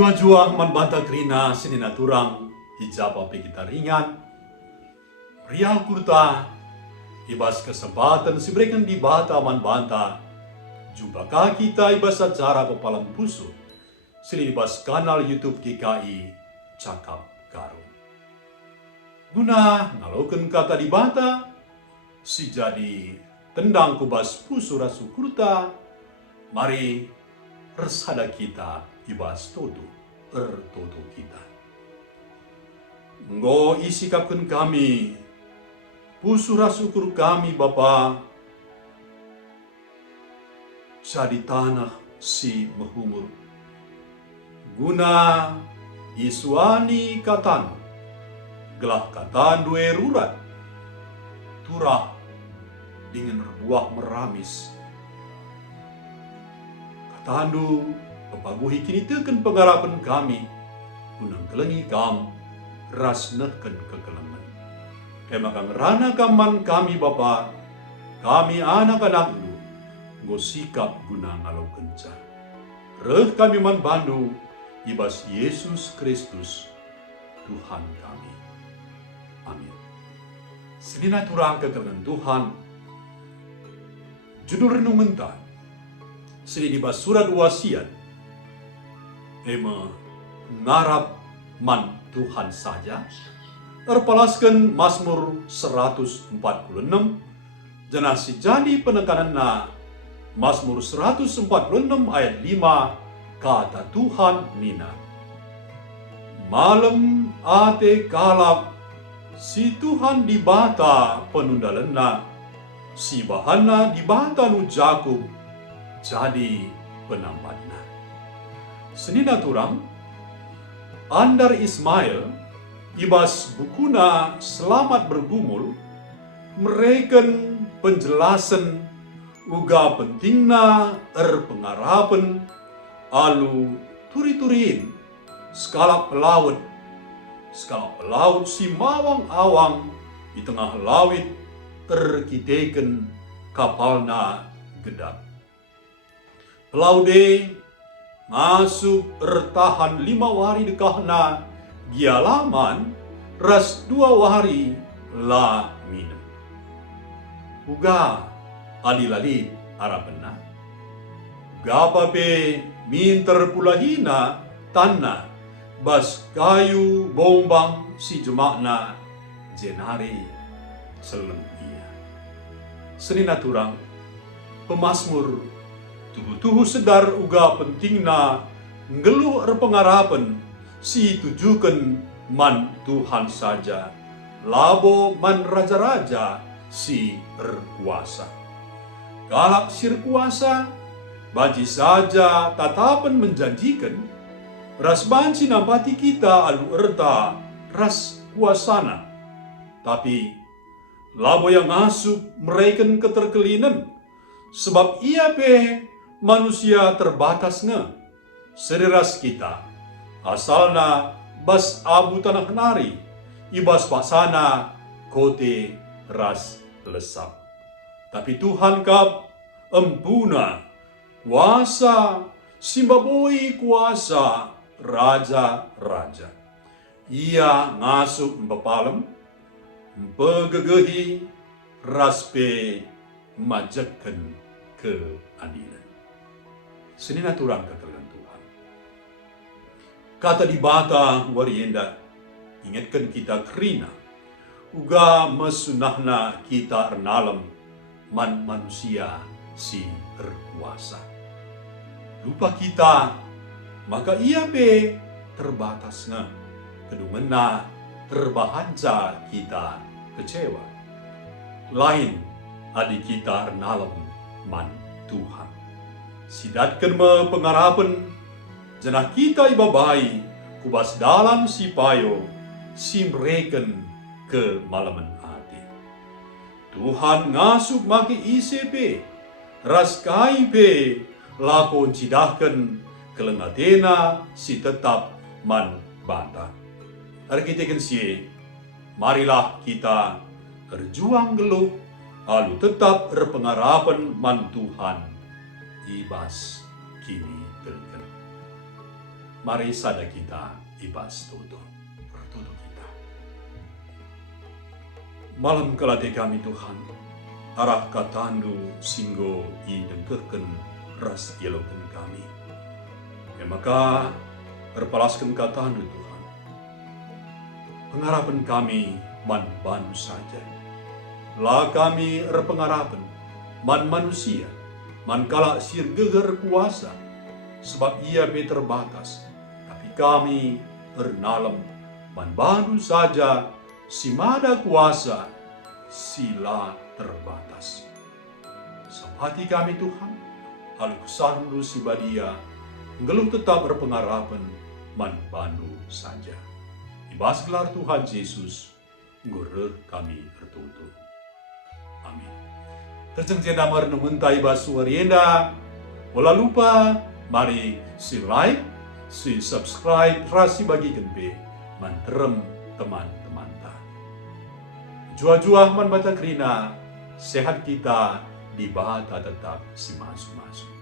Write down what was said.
Jua-jua man banta krina senina turang hijab api kita ringan. Rial kurta ibas kesempatan sibrekan di bata man banta. Jubaka kita ibas acara pepalang pusu. Sili ibas kanal YouTube GKI Cakap Garu. Guna ngaloken kata di bata si jadi tendang kubas pusu rasu kurta. Mari resada kita ibas toto ertoto kita. Nggo isikapkan kami pusu rasukur kami Bapa jadi tanah si mehumur. Guna isuani katan gelah katan due rurat turah dengan buah meramis. Katandu pepaguhi kini teken penggarapan kami unang kelengi kam rasnehken kekelengan. Hemakang rana kaman kami Bapa, kami anak-anak lu nggo sikap guna ngalau kenca. Reh kami man bandu ibas Yesus Kristus Tuhan kami. Amin. Senina turang kekelengan Tuhan. Judul renungan ta sini ibas surat wasiat ema ngarap man Tuhan saja. Terpalaskan Mazmur 146 jenah si jadi penekanan na Mazmur 146 ayat 5 kata Tuhan nina. Malam ate kalap si Tuhan di bata penundalenna si bahana di bata nu Jakub jadi penambatna. Senina turang Andar Ismail ibas bukuna selamat bergumul mereken penjelasan uga pentingna pengarapan alu turi-turin skala pelaut si mawang awang di tengah lawit terkiteken kapalna gedap. Pelaude masuk ertahan 5 wari dekahna gialaman ras 2 wari la minum. Uga alilali arapena. Uga pape minter pulahina tanah bas kayu bombang si jemakna jenari selembia. Senina turang pemasmur tuhu sedar uga pentingna ngeluh pengarapan si tujukan man Tuhan saja labo man raja-raja si berkuasa. Galak sir kuasa baji saja tatapan menjanjikan ras banci nampati kita alu erta ras kuasana. Tapi labo yang asup mereken keterkelinan sebab ia pe manusia terbatas nge seriras kita asalna bas abu tanah nari ibas pasana kote ras lesap. Tapi Tuhan kap empuna kuasa simbaboi kuasa raja-raja. Ia ngasup mbepalem mpegegehi raspe majekken keadilan. Senina turang keterangan Tuhan. Kata di bata warienda ingatkan kita krina uga mesunahna kita ernalem man manusia si berkuasa. Lupa kita maka ia be terbatasnya kedungena terbahanca kita kecewa. Lain adik kita ernalem man Tuhan. Sidatkan me pengarapan jenah kita ibabai kubas dalam si payo si mereken ke malaman hati. Tuhan ngasup maki ICP ras KIP lakon cidahkan kelengatena si tetap man banta. Arkiteken si marilah kita berjuang geluh alu tetap berpengarapan man Tuhan ibas kini terken. Mari sada kita ibas tutup. Bertutup kita. Malam kelade kami Tuhan, arah katandu singgo i dengkerken ras iloken kami. Maka berpalaskan katandu Tuhan. Pengharapan kami man bandu saja. La kami pengharapan man manusia, man kala sir geger kuasa, sebab ia be terbatas. Tapi kami nalam man bandu saja, si mada kuasa, sila terbatas. Samhati kami Tuhan, halu kesandu si badia, ngeluh tetap berpengharapan man bandu saja. Ibas gelar Tuhan Yesus, ngurut kami tertutup. Amin. Tercengce damar nementai basu harienda. Wala lupa, mari si like, si subscribe, rasi bagikan be, manterem teman-teman ta. Jua-jua man bata krina, sehat kita di bata tetap si masu-masu.